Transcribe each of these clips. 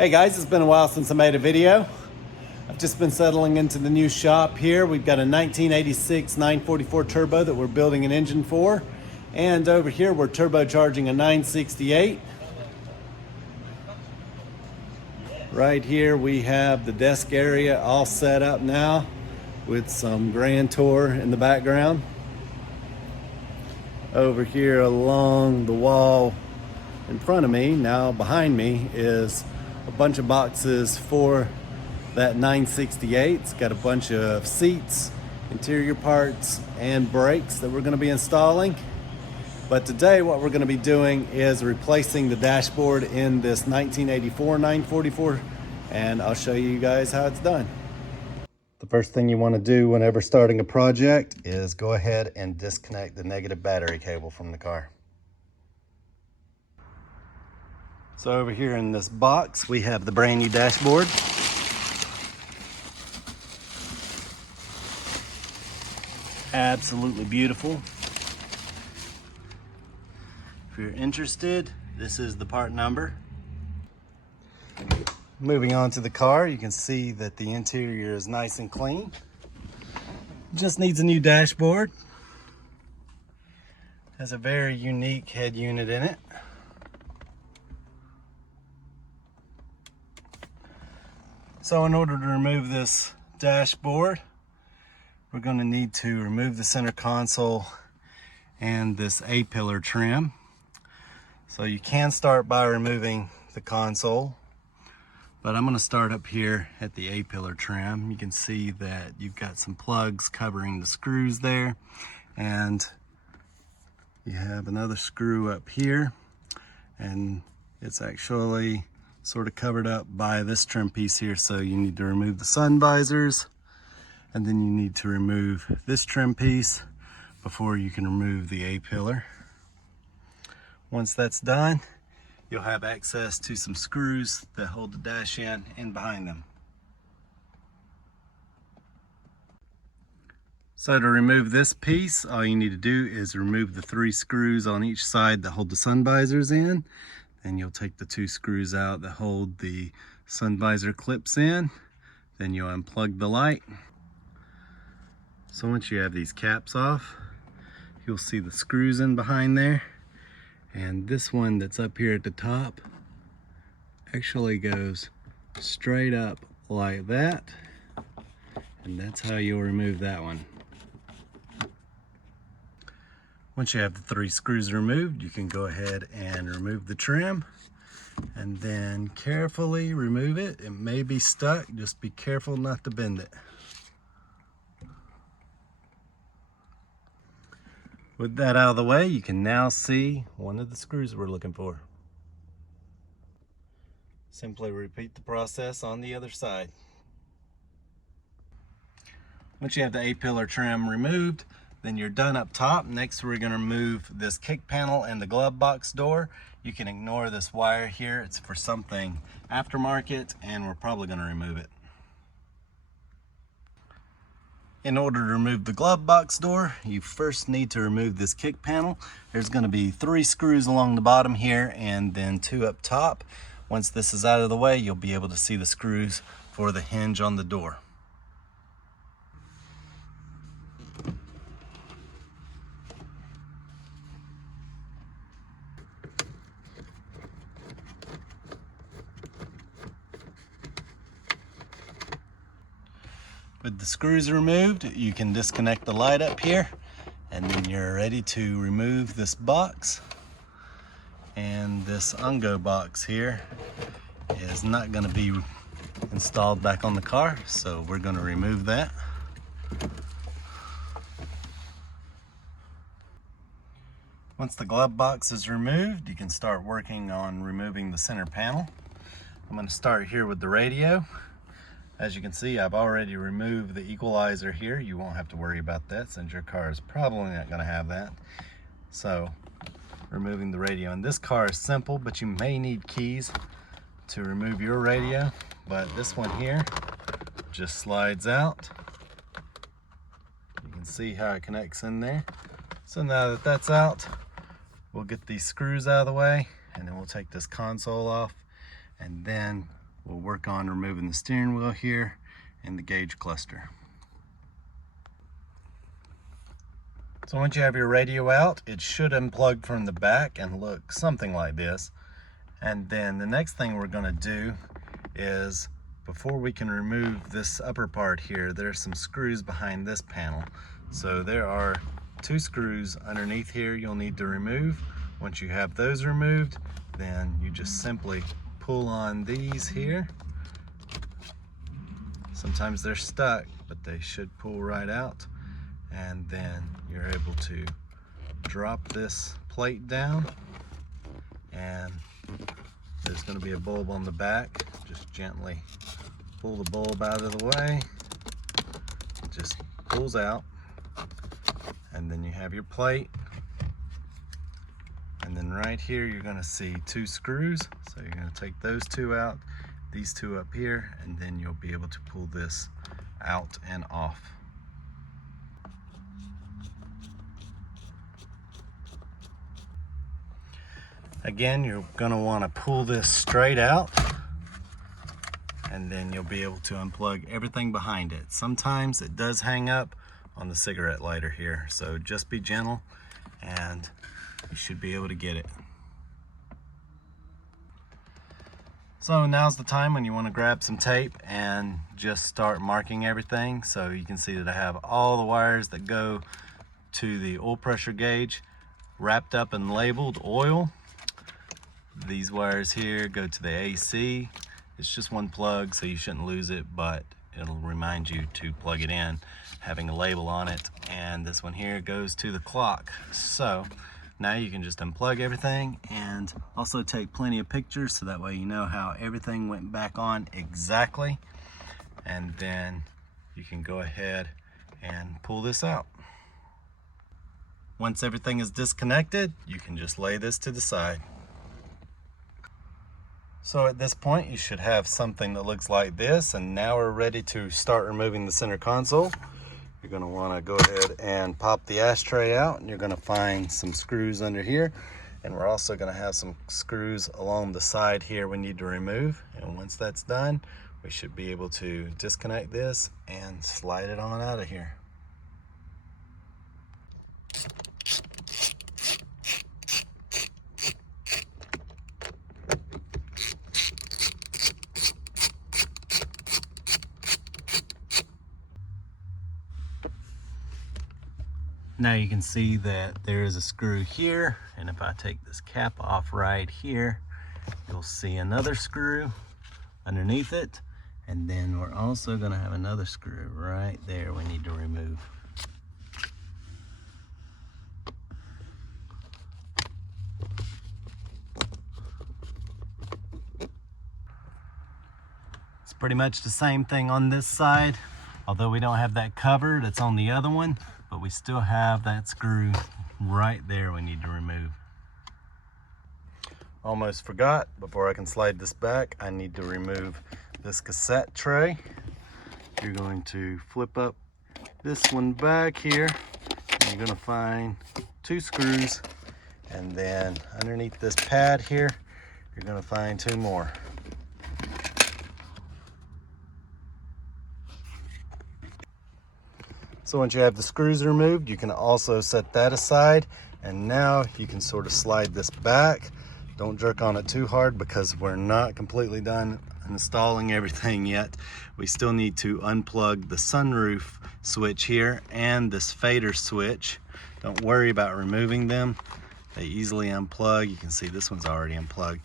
Hey guys, it's been a while since I made a video. I've just been settling into the new shop here. We've got a 1986 944 turbo that we're building an engine for. And over here we're turbocharging a 968. Right here we have the desk area all set up now with some Grand Tour in the background. Over here along the wall in front of me, now behind me, is a bunch of boxes for that 968. It's got a bunch of seats, interior parts, and brakes that we're going to be installing. But today what we're going to be doing is replacing the dashboard in this 1984 944, and I'll show you guys how it's done. The first thing you want to do whenever starting a project is go ahead and disconnect the negative battery cable from the car. So over here in this box, we have the brand new dashboard. Absolutely beautiful. If you're interested, this is the part number. Moving on to the car, you can see that the interior is nice and clean. Just needs a new dashboard. Has a very unique head unit in it. So in order to remove this dashboard, we're going to need to remove the center console and this A-pillar trim. So you can start by removing the console, but I'm going to start up here at the A-pillar trim. You can see that you've got some plugs covering the screws there, and you have another screw up here, and it's actually sort of covered up by this trim piece here. So you need to remove the sun visors, and then you need to remove this trim piece before you can remove the A-pillar. Once that's done, you'll have access to some screws that hold the dash in and behind them. So to remove this piece, all you need to do is remove the 3 screws on each side that hold the sun visors in. Then you'll take the 2 screws out that hold the sun visor clips in. Then you'll unplug the light. So once you have these caps off, you'll see the screws in behind there. And this one that's up here at the top actually goes straight up like that. And that's how you'll remove that one. Once you have the 3 screws removed, you can go ahead and remove the trim and then carefully remove it. It may be stuck, just be careful not to bend it. With that out of the way, you can now see one of the screws we're looking for. Simply repeat the process on the other side. Once you have the A-pillar trim removed, then you're done up top. Next, we're going to remove this kick panel and the glove box door. You can ignore this wire here. It's for something aftermarket, and we're probably going to remove it. In order to remove the glove box door, you first need to remove this kick panel. There's going to be 3 screws along the bottom here and then 2 up top. Once this is out of the way, you'll be able to see the screws for the hinge on the door. With the screws removed, you can disconnect the light up here, and then you're ready to remove this box. And this Ungo box here is not going to be installed back on the car, so we're going to remove that. Once the glove box is removed, you can start working on removing the center panel. I'm going to start here with the radio. As you can see, I've already removed the equalizer here. You won't have to worry about that since your car is probably not going to have that. So, removing the radio. And this car is simple, but you may need keys to remove your radio. But this one here just slides out. You can see how it connects in there. So now that that's out, we'll get these screws out of the way, and then we'll take this console off and then we'll work on removing the steering wheel here and the gauge cluster. So once you have your radio out, it should unplug from the back and look something like this. And then the next thing we're going to do is, before we can remove this upper part here, there's some screws behind this panel. So there are 2 screws underneath here you'll need to remove. Once you have those removed, then you just simply pull on these here. Sometimes they're stuck, but they should pull right out. And then you're able to drop this plate down, and there's going to be a bulb on the back. Just gently pull the bulb out of the way. It just pulls out, and then you have your plate. And then right here you're going to see 2 screws, so you're going to take those 2 out, these 2 up here, and then you'll be able to pull this out and off. Again, you're going to want to pull this straight out, and then you'll be able to unplug everything behind it. Sometimes it does hang up on the cigarette lighter here, so just be gentle and you should be able to get it. So now's the time when you want to grab some tape and just start marking everything. So you can see that I have all the wires that go to the oil pressure gauge wrapped up and labeled oil. These wires here go to the AC. It's just one plug, so you shouldn't lose it, but it'll remind you to plug it in, having a label on it. And this one here goes to the clock. So now you can just unplug everything and also take plenty of pictures, so that way you know how everything went back on exactly. And then you can go ahead and pull this out. Once everything is disconnected, you can just lay this to the side. So at this point you should have something that looks like this, and now we're ready to start removing the center console. You're going to want to go ahead and pop the ashtray out, and you're going to find some screws under here, and we're also going to have some screws along the side here we need to remove. And once that's done, we should be able to disconnect this and slide it on out of here. Now you can see that there is a screw here, and if I take this cap off right here, you'll see another screw underneath it, and then we're also going to have another screw right there we need to remove. It's pretty much the same thing on this side, although we don't have that covered, it's on the other one. But we still have that screw right there we need to remove. Almost forgot, before I can slide this back, I need to remove this cassette tray. You're going to flip up this one back here, and you're going to find 2 screws, and then underneath this pad here, you're going to find 2 more. So once you have the screws removed, you can also set that aside, and now you can sort of slide this back. Don't jerk on it too hard, because we're not completely done installing everything yet. We still need to unplug the sunroof switch here and this fader switch. Don't worry about removing them. They easily unplug. You can see this one's already unplugged.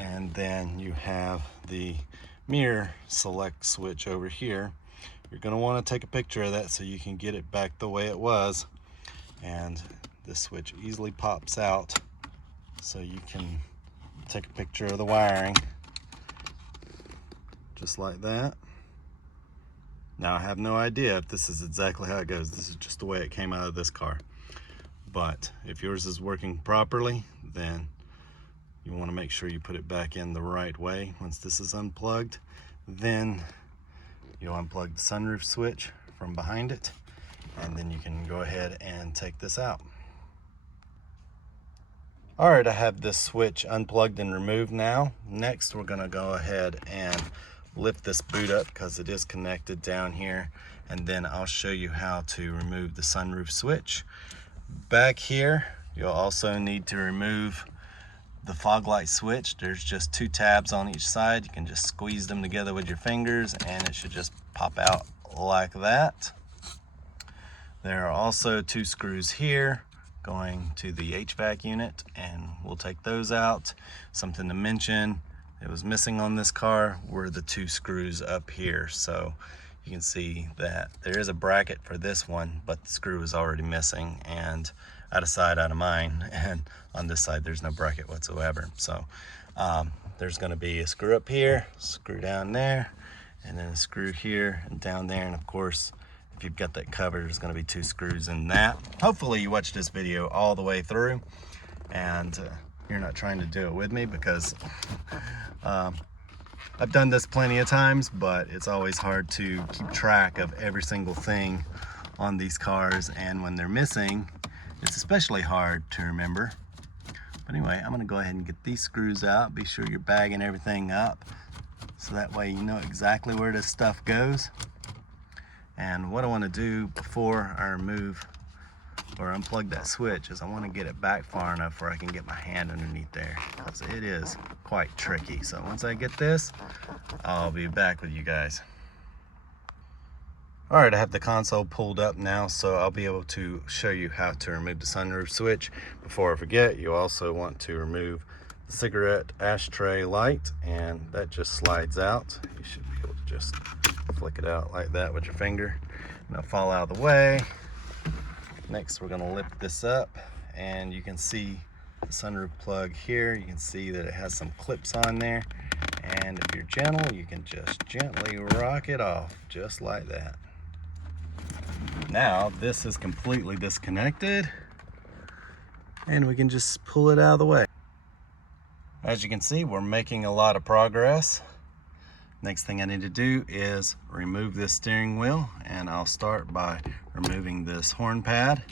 And then you have the mirror select switch over here. You're going to want to take a picture of that so you can get it back the way it was. And this switch easily pops out, so you can take a picture of the wiring just like that. Now I have no idea if this is exactly how it goes. This is just the way it came out of this car. But if yours is working properly, then you want to make sure you put it back in the right way. Once this is unplugged, then you'll unplug the sunroof switch from behind it, and then you can go ahead and take this out. All right, I have this switch unplugged and removed now. Next, we're gonna go ahead and lift this boot up because it is connected down here, and then I'll show you how to remove the sunroof switch. Back here, you'll also need to remove the fog light switch. There's just 2 tabs on each side. You can just squeeze them together with your fingers and it should just pop out like that. There are also 2 screws here going to the HVAC unit, and we'll take those out. Something to mention, it was missing on this car were the 2 screws up here. So you can see that there is a bracket for this one, but the screw is already missing, and out of sight, out of mind. And on this side, there's no bracket whatsoever. So there's gonna be a screw up here, screw down there, and then a screw here and down there. And of course, if you've got that covered, there's gonna be 2 screws in that. Hopefully you watched this video all the way through, and you're not trying to do it with me, because I've done this plenty of times, but it's always hard to keep track of every single thing on these cars, and when they're missing, it's especially hard to remember. But anyway, I'm gonna go ahead and get these screws out. Be sure you're bagging everything up, so that way you know exactly where this stuff goes. And what I want to do before I remove or unplug that switch is I want to get it back far enough where I can get my hand underneath there, because it is quite tricky. So once I get this, I'll be back with you guys. All right, I have the console pulled up now, so I'll be able to show you how to remove the sunroof switch. Before I forget, you also want to remove the cigarette ashtray light, and that just slides out. You should be able to just flick it out like that with your finger, and it'll fall out of the way. Next, we're gonna lift this up, and you can see the sunroof plug here. You can see that it has some clips on there, and if you're gentle, you can just gently rock it off, just like that. Now, this is completely disconnected, and we can just pull it out of the way. As you can see, we're making a lot of progress. Next thing I need to do is remove this steering wheel, and I'll start by removing this horn pad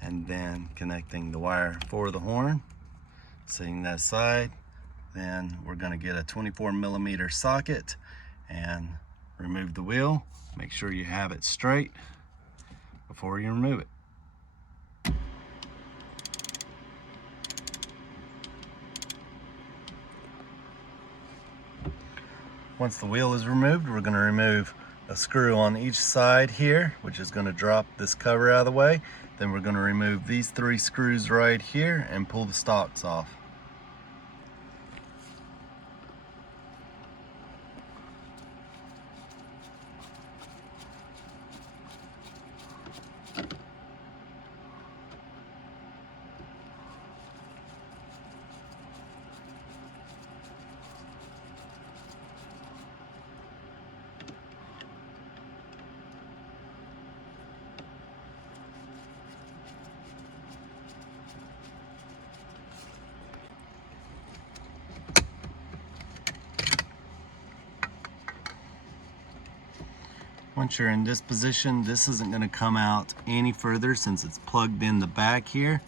and then connecting the wire for the horn, setting that aside. Then we're going to get a 24mm socket and remove the wheel. Make sure you have it straight before you remove it. Once the wheel is removed, we're going to remove a screw on each side here, which is going to drop this cover out of the way. Then we're going to remove these 3 screws right here and pull the stalks off. Once you're in this position, this isn't going to come out any further since it's plugged in the back here.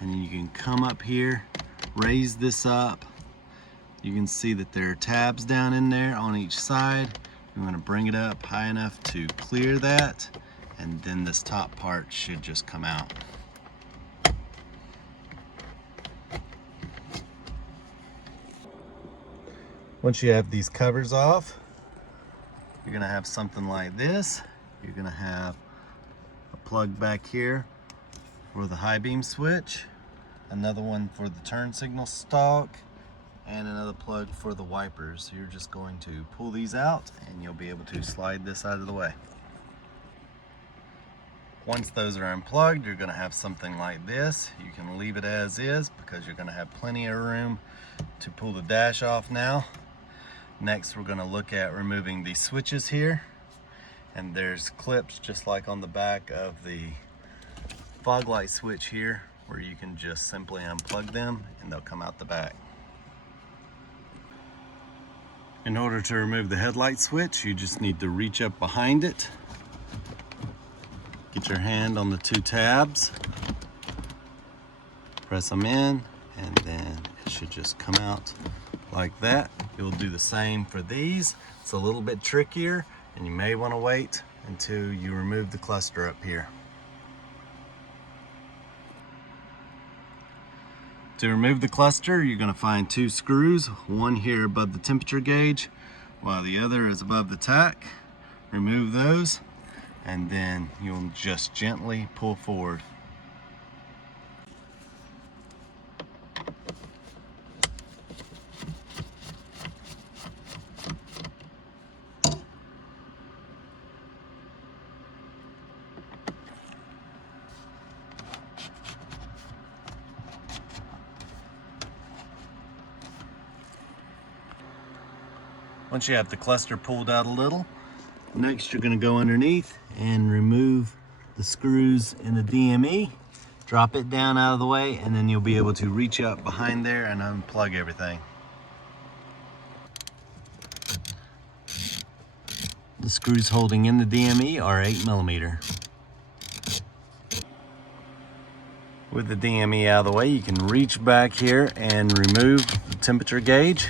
And then you can come up here, raise this up. You can see that there are tabs down in there on each side. I'm going to bring it up high enough to clear that, and then this top part should just come out. Once you have these covers off, you're gonna have something like this. You're gonna have a plug back here for the high beam switch, another one for the turn signal stalk, and another plug for the wipers. So you're just going to pull these out and you'll be able to slide this out of the way. Once those are unplugged, you're gonna have something like this. You can leave it as is because you're gonna have plenty of room to pull the dash off now. Next, we're going to look at removing these switches here, and there's clips just like on the back of the fog light switch here where you can just simply unplug them and they'll come out the back. In order to remove the headlight switch, you just need to reach up behind it, get your hand on the 2 tabs, press them in, and then it should just come out like that. You'll do the same for these. It's a little bit trickier, and you may want to wait until you remove the cluster up here. To remove the cluster, you're going to find 2 screws, one here above the temperature gauge, while the other is above the tack. Remove those, and then you'll just gently pull forward. Once you have the cluster pulled out a little, next you're going to go underneath and remove the screws in the DME. Drop it down out of the way, and then you'll be able to reach up behind there and unplug everything. The screws holding in the DME are 8mm. With the DME out of the way, you can reach back here and remove the temperature gauge.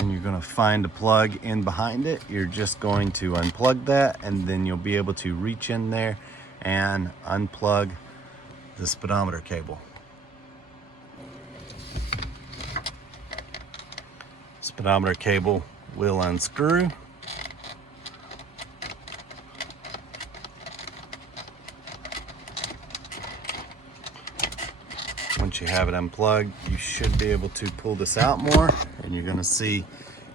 And you're going to find a plug in behind it. You're just going to unplug that, and then you'll be able to reach in there and unplug the speedometer cable. Speedometer cable will unscrew. Once you have it unplugged, you should be able to pull this out more, and you're going to see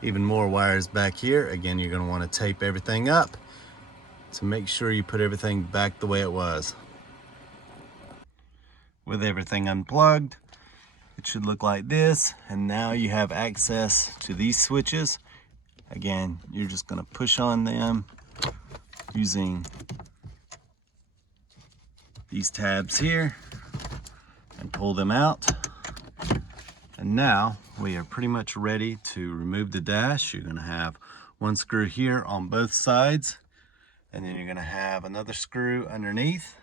even more wires back here. Again, you're going to want to tape everything up to make sure you put everything back the way it was. With everything unplugged, it should look like this, and now you have access to these switches. Again, you're just going to push on them using these tabs here and pull them out. And now we are pretty much ready to remove the dash. You're going to have one screw here on both sides, and then you're going to have another screw underneath.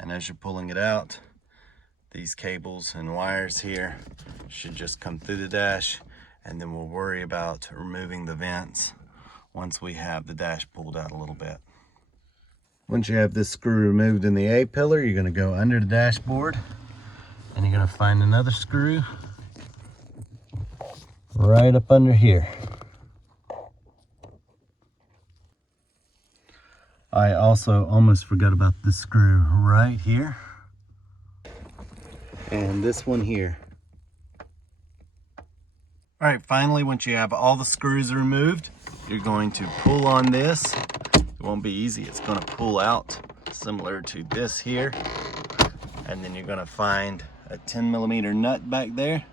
And as you're pulling it out, these cables and wires here should just come through the dash, and then we'll worry about removing the vents once we have the dash pulled out a little bit. Once you have this screw removed in the A-pillar, you're going to go under the dashboard, and you're going to find another screw right up under here. I also almost forgot about this screw right here, and this one here. All right, finally, once you have all the screws removed, you're going to pull on this. It won't be easy. It's going to pull out similar to this here, and then you're going to find a 10mm nut back there.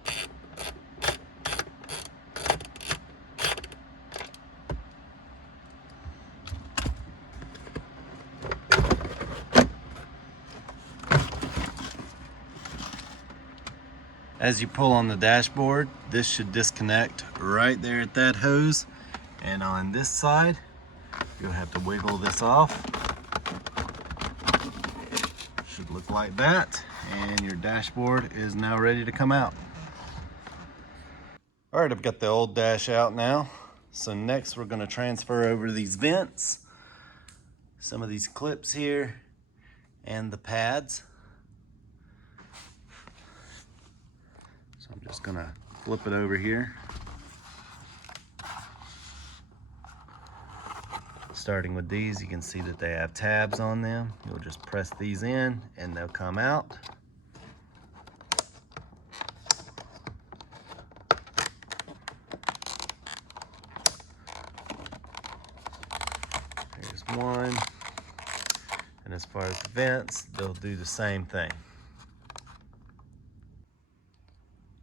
As you pull on the dashboard, this should disconnect right there at that hose, and on this side you'll have to wiggle this off. Should look like that, and your dashboard is now ready to come out. All right, I've got the old dash out now. So next we're going to transfer over these vents, some of these clips here, and the pads. So I'm just going to flip it over here. Starting with these, you can see that they have tabs on them. You'll just press these in and they'll come out. Here's one. And as far as the vents, they'll do the same thing.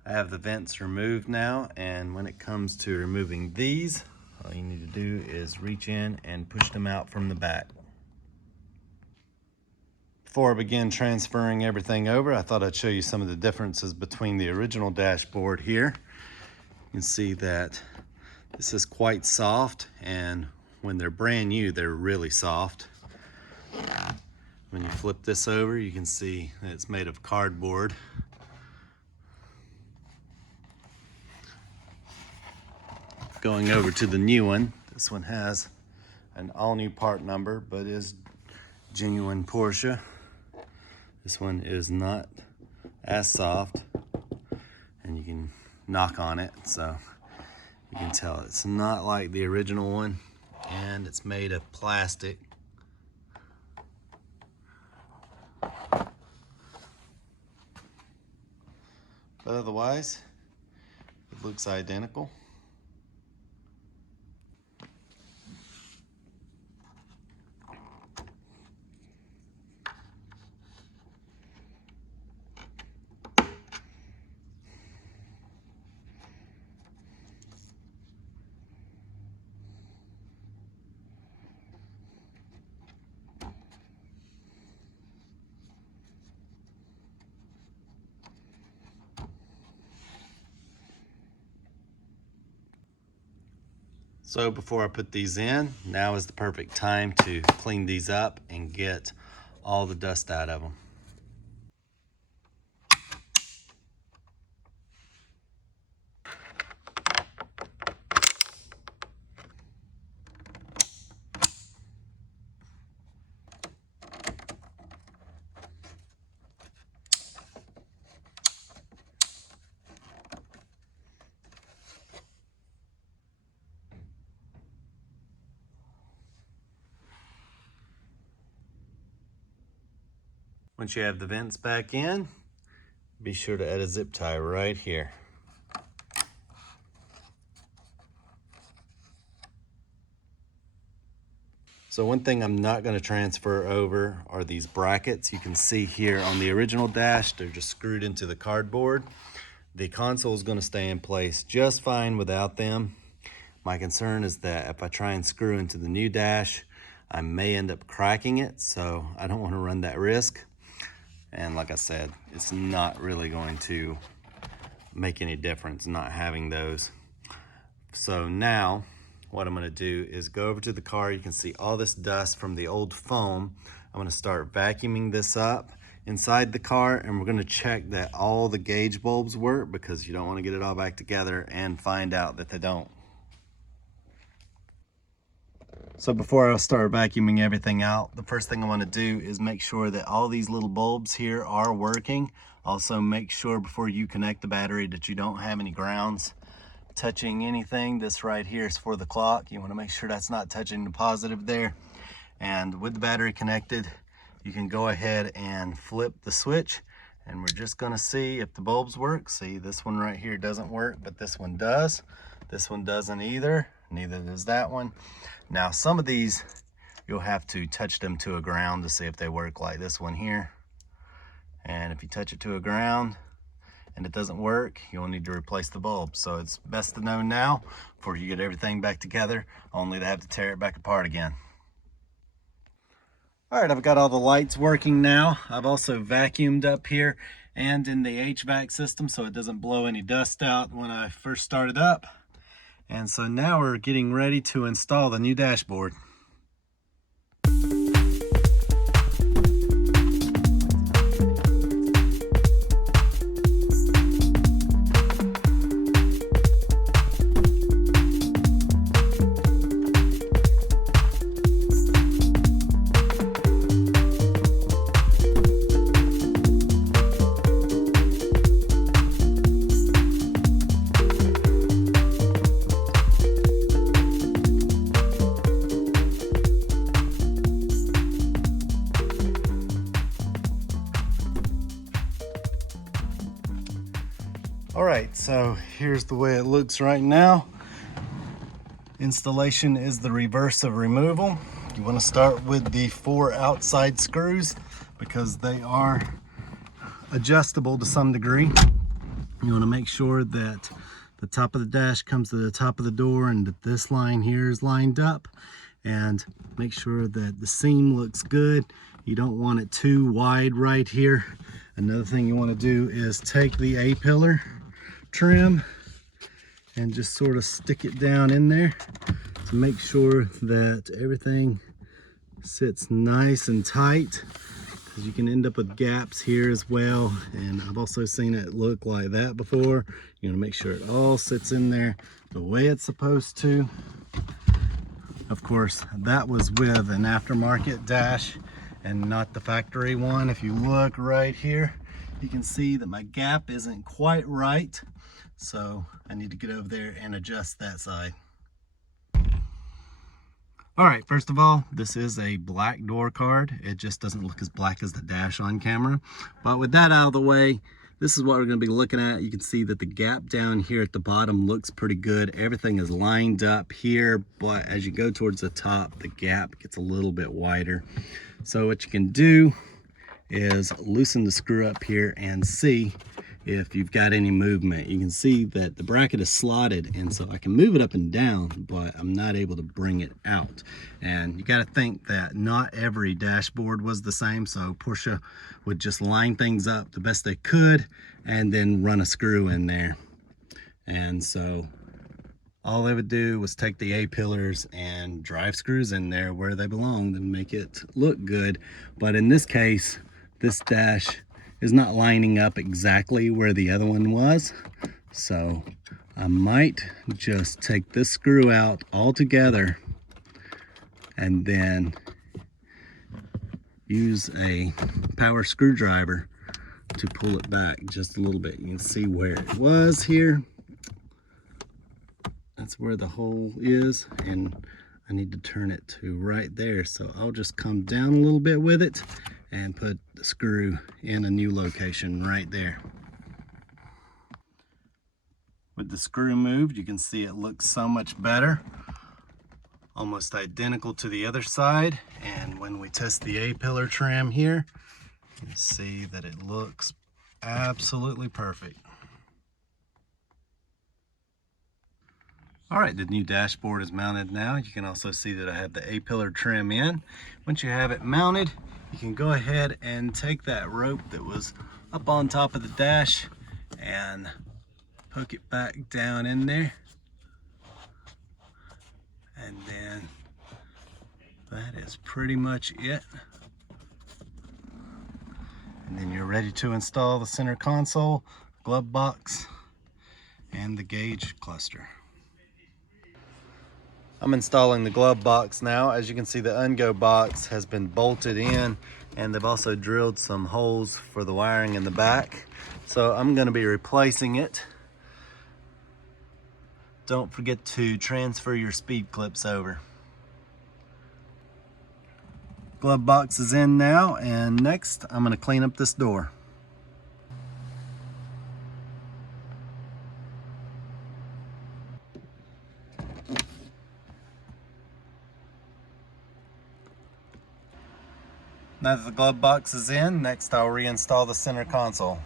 I have the vents removed now, and when it comes to removing these, all you need to do is reach in and push them out from the back. Before I begin transferring everything over, I thought I'd show you some of the differences between the original dashboard here. You can see that this is quite soft, and when they're brand new, they're really soft. When you flip this over, you can see that it's made of cardboard. Going over to the new one, this one has an all-new part number, but is genuine Porsche. This one is not as soft, and you can knock on it, so you can tell it's not like the original one, and it's made of plastic. But otherwise, it looks identical. So before I put these in, now is the perfect time to clean these up and get all the dust out of them. Once you have the vents back in, be sure to add a zip tie right here. So one thing I'm not going to transfer over are these brackets. You can see here on the original dash, they're just screwed into the cardboard. The console is going to stay in place just fine without them. My concern is that if I try and screw into the new dash, I may end up cracking it, so I don't want to run that risk. And like I said, it's not really going to make any difference not having those. So now what I'm going to do is go over to the car. You can see all this dust from the old foam. I'm going to start vacuuming this up inside the car, and we're going to check that all the gauge bulbs work, because you don't want to get it all back together and find out that they don't. So before I start vacuuming everything out, the first thing I want to do is make sure that all these little bulbs here are working. Also make sure before you connect the battery that you don't have any grounds touching anything. This right here is for the clock. You want to make sure that's not touching the positive there. And with the battery connected, you can go ahead and flip the switch, and we're just going to see if the bulbs work. See, this one right here doesn't work, but this one does. This one doesn't either. Neither does that one. Now some of these you'll have to touch them to a ground to see if they work, like this one here. And if you touch it to a ground and it doesn't work, you'll need to replace the bulb. So it's best to know now before you get everything back together, only to have to tear it back apart again. All right, I've got all the lights working now. I've also vacuumed up here and in the HVAC system so it doesn't blow any dust out when I first started up. And so now we're getting ready to install the new dashboard. All right, so here's the way it looks right now. Installation is the reverse of removal. You want to start with the 4 outside screws because they are adjustable to some degree. You want to make sure that the top of the dash comes to the top of the door and that this line here is lined up, and make sure that the seam looks good. You don't want it too wide right here. Another thing you want to do is take the A-pillar trim and just sort of stick it down in there to make sure that everything sits nice and tight. because you can end up with gaps here as well. And I've also seen it look like that before. You're gonna make sure it all sits in there the way it's supposed to. Of course, that was with an aftermarket dash and not the factory one. If you look right here, you can see that my gap isn't quite right. So I need to get over there and adjust that side. All right, first of all, this is a black door card. It just doesn't look as black as the dash on camera. But with that out of the way, this is what we're gonna be looking at. You can see that the gap down here at the bottom looks pretty good. Everything is lined up here, but as you go towards the top, the gap gets a little bit wider. So what you can do is loosen the screw up here and see if you've got any movement. You can see that the bracket is slotted, and so I can move it up and down, but I'm not able to bring it out. And you got to think that not every dashboard was the same, so Porsche would just line things up the best they could and then run a screw in there. And so all they would do was take the A-pillars and drive screws in there where they belonged and make it look good. But in this case, this dash is not lining up exactly where the other one was. So I might just take this screw out altogether and then use a power screwdriver to pull it back just a little bit. You can see where it was here. That's where the hole is, and I need to turn it to right there. So I'll just come down a little bit with it and put the screw in a new location right there. With the screw moved, you can see it looks so much better. Almost identical to the other side. And when we test the A-pillar trim here, you can see that it looks absolutely perfect. All right, the new dashboard is mounted now. You can also see that I have the A-pillar trim in. Once you have it mounted, you can go ahead and take that rope that was up on top of the dash and poke it back down in there. And then that is pretty much it. And then you're ready to install the center console, glove box, and the gauge cluster. I'm installing the glove box now. As you can see, the ungo box has been bolted in, and they've also drilled some holes for the wiring in the back. So I'm going to be replacing it. Don't forget to transfer your speed clips over. Glove box is in now, and next I'm going to clean up this door. Now that the glove box is in, next I'll reinstall the center console.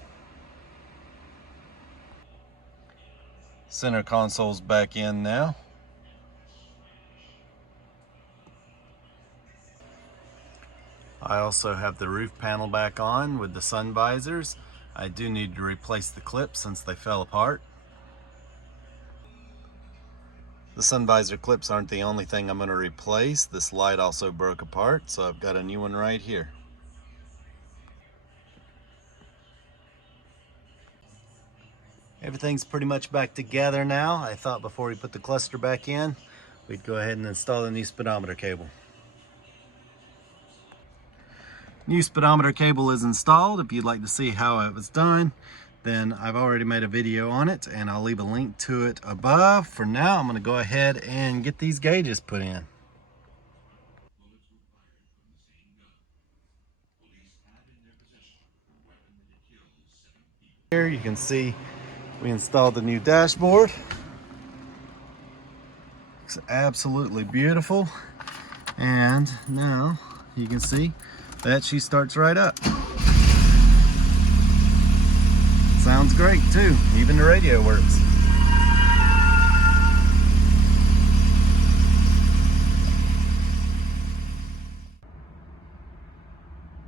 Center console's back in now. I also have the roof panel back on with the sun visors. I do need to replace the clips since they fell apart. The sun visor clips aren't the only thing I'm going to replace. This light also broke apart, so I've got a new one right here. Everything's pretty much back together now. I thought before we put the cluster back in, we'd go ahead and install a new speedometer cable. New speedometer cable is installed. If you'd like to see how it was done, then I've already made a video on it, and I'll leave a link to it above. For now, I'm going to go ahead and get these gauges put in. Here you can see we installed the new dashboard. Looks absolutely beautiful. And now you can see that she starts right up. Sounds great too, even the radio works.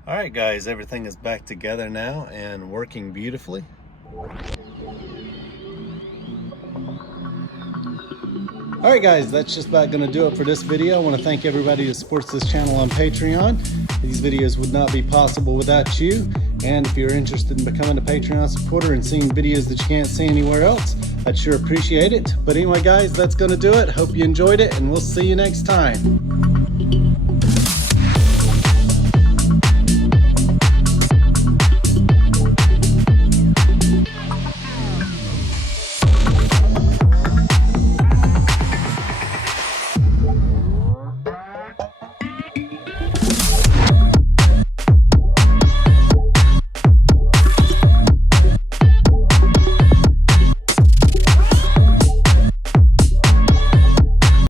All right guys, everything is back together now and working beautifully. All right guys, that's just about gonna do it for this video. I wanna thank everybody who supports this channel on Patreon. These videos would not be possible without you. And if you're interested in becoming a Patreon supporter and seeing videos that you can't see anywhere else, I'd sure appreciate it. But anyway, guys, that's going to do it. Hope you enjoyed it, and we'll see you next time.